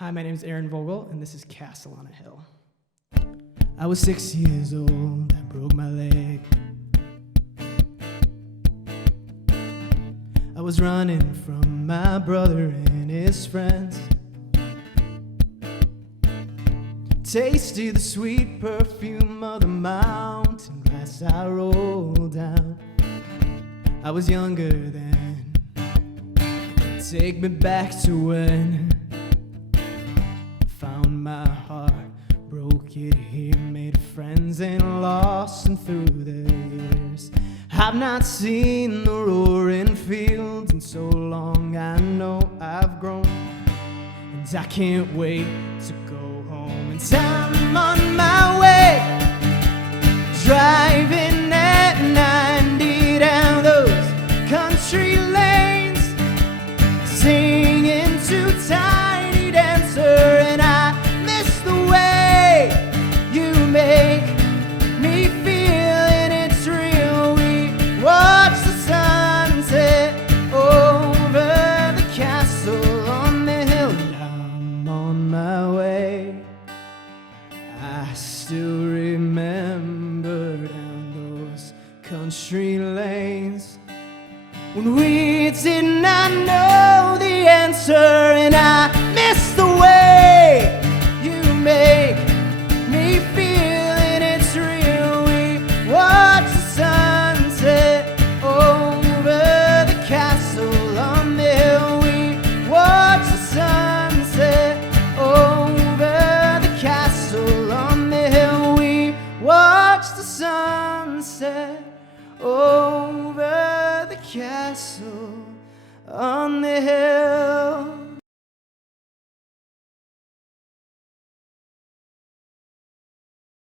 Hi, my name is Aaron Vogel, and this is Castle on a Hill. I was 6 years old, I broke my leg. I was running from my brother and his friends. Tasted the sweet perfume of the mountain grass I rolled down. I was younger then. Take me back to when I found my heart, broke it here, made friends and lost them through the years. I've not seen the roaring fields in so long, I know I've grown, and I can't wait to go home. And I'm on my way, driving at 90 down those country lanes, singing